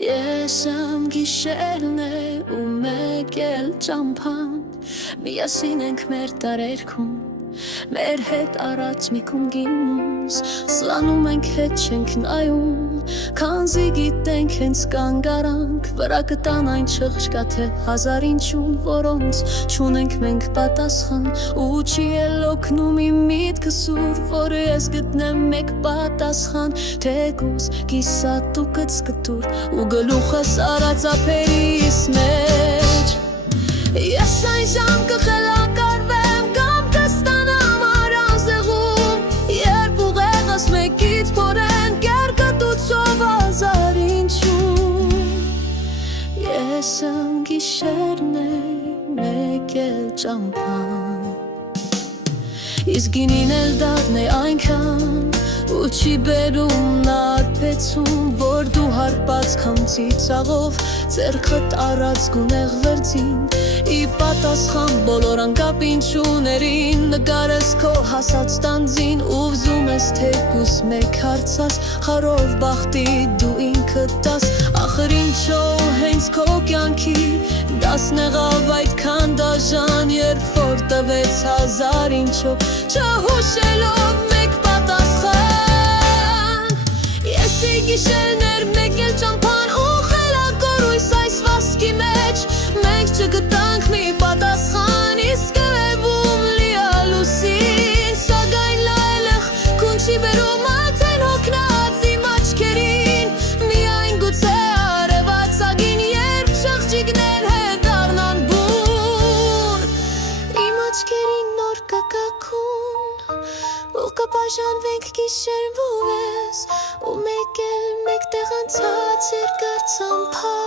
Ես եմ գիշերն է ու մեկ էլ ճամփան Միասին ենք մեր տարերքում Մեր հետ առաջ մի կում գինուս Սլանում ենք հետ չենք նայում Քանզի գիտենք հենց կանգարանք Վրա կտան այն չղջկա թե հազար ինչուն Որոնց չունենք մենք պատասխան Ու չի էլ օգնում իմ միտքս ուր Որը ես գտնեմ մեկ պատասխան Թեկուզ կիսատ ու կծկտուր Ու գլուխս արած ափերիս մեջ Ես այն ժամ կխելակարվեմ Կամ կստանամ արանձեղում Երբ ուղեղս մեկից փորեն Կերկտուցով ազար ինչում Ես եմ գիշերն է մեկ էլ ճամփան Իսկ գինին էլ դառն է այնքան Ու չի բերում նա արպեցում Որ դու հարպած խմծի ծաղով Ձերքդ առած գունեղ վերձին Ի պատասխան բոլոր անկապ ինչուներին Նկարես քո հասած տանձին Ու վզում ես թեկուս մեկ հարցած Խարով բախտի դու ինքդ տաս Ախր ինչով հենց քո կյանքի Դասն եղավ այդքան դաժան Երբ որ տվեց հազար ինչով Չհուշելով մեկ պատասխան Եսի գիշերներ մեկ էլ ճամփան Ու խելակորույս այս վասկի մեջ Մենք չգտանք մի պատասխան Իսկ երևում լիալուսին Սակայն լայլեղ քուն չի բերում Արդեն հոգնած իմ աչքերին Միայն գուցե արևածագին Երբ շղջիկներ հետ առնան բուն Իմ աչքերին նոր կկակուն Ու կբաժանվենք գիշերն ու ես Ու մեկ էլ մեկտեղ անցած երկար ծամփա